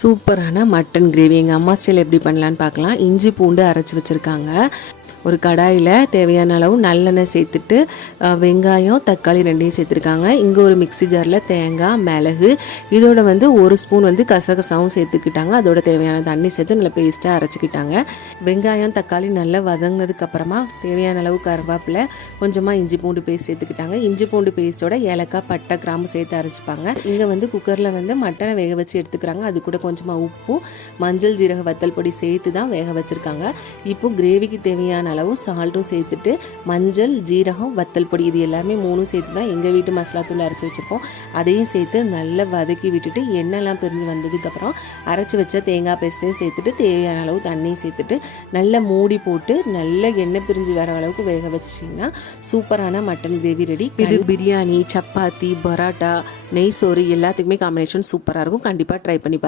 சூப்பரான mutton gravy. எங்கள் அம்மா ஸ்டைல் எப்படி பண்ணலான்னு பார்க்கலாம். இஞ்சி பூண்டு அரைச்சி வச்சுருக்காங்க. ஒரு கடாயில் தேவையான அளவு நல்லெண்ணெய் சேர்த்துட்டு வெங்காயம் தக்காளி ரெண்டையும் சேர்த்துருக்காங்க. இங்கே ஒரு மிக்ஸி ஜாரில் தேங்காய் மிளகு இதோட வந்து ஒரு ஸ்பூன் வந்து கசகசாவும் சேர்த்துக்கிட்டாங்க. அதோட தேவையான தண்ணி சேர்த்து நல்லா பேஸ்ட்டாக அரைச்சிக்கிட்டாங்க. வெங்காயம் தக்காளி நல்லா வதங்கினதுக்கு அப்புறமா தேவையான அளவு கருவேப்பிலை கொஞ்சமாக இஞ்சி பூண்டு பேஸ்ட் சேர்த்துக்கிட்டாங்க. இஞ்சி பூண்டு பேஸ்ட்டோட ஏலக்காய் பட்டை கிராம்பு சேர்த்து அரைச்சிப்பாங்க. இங்கே வந்து குக்கரில் வந்து மட்டனை வேக வச்சு எடுத்துக்கிறாங்க. அது கூட கொஞ்சமாக உப்பு மஞ்சள் ஜீரக வத்தல் பொடி சேர்த்து தான் வேக வச்சுருக்காங்க. இப்போ கிரேவிக்கு தேவையான அளவு சால்ட்டும் சேர்த்துட்டு மஞ்சள் ஜீரகம் வத்தல் பொடி இது எல்லாமே மூணும் சேர்த்து தான் எங்கள் வீட்டு மசாலா தூள் அரைச்சி வச்சுருக்கோம். அதையும் சேர்த்து நல்லா வதக்கி விட்டுட்டு எண்ணெய்லாம் பிரிஞ்சு வந்ததுக்கப்புறம் அரைச்சி வச்ச தேங்காய் பேஸ்ட்டையும் சேர்த்துட்டு தேவையான அளவு தண்ணியும் சேர்த்துட்டு நல்லா மூடி போட்டு நல்லா எண்ணெய் பிரிஞ்சு வர அளவுக்கு வேக வச்சிட்டிங்கன்னா சூப்பரான மட்டன் கிரேவி ரெடி. இது பிரியாணி சப்பாத்தி பரோட்டா நெய் சோறு எல்லாத்துக்குமே காம்பினேஷன் சூப்பராக இருக்கும். கண்டிப்பாக ட்ரை பண்ணி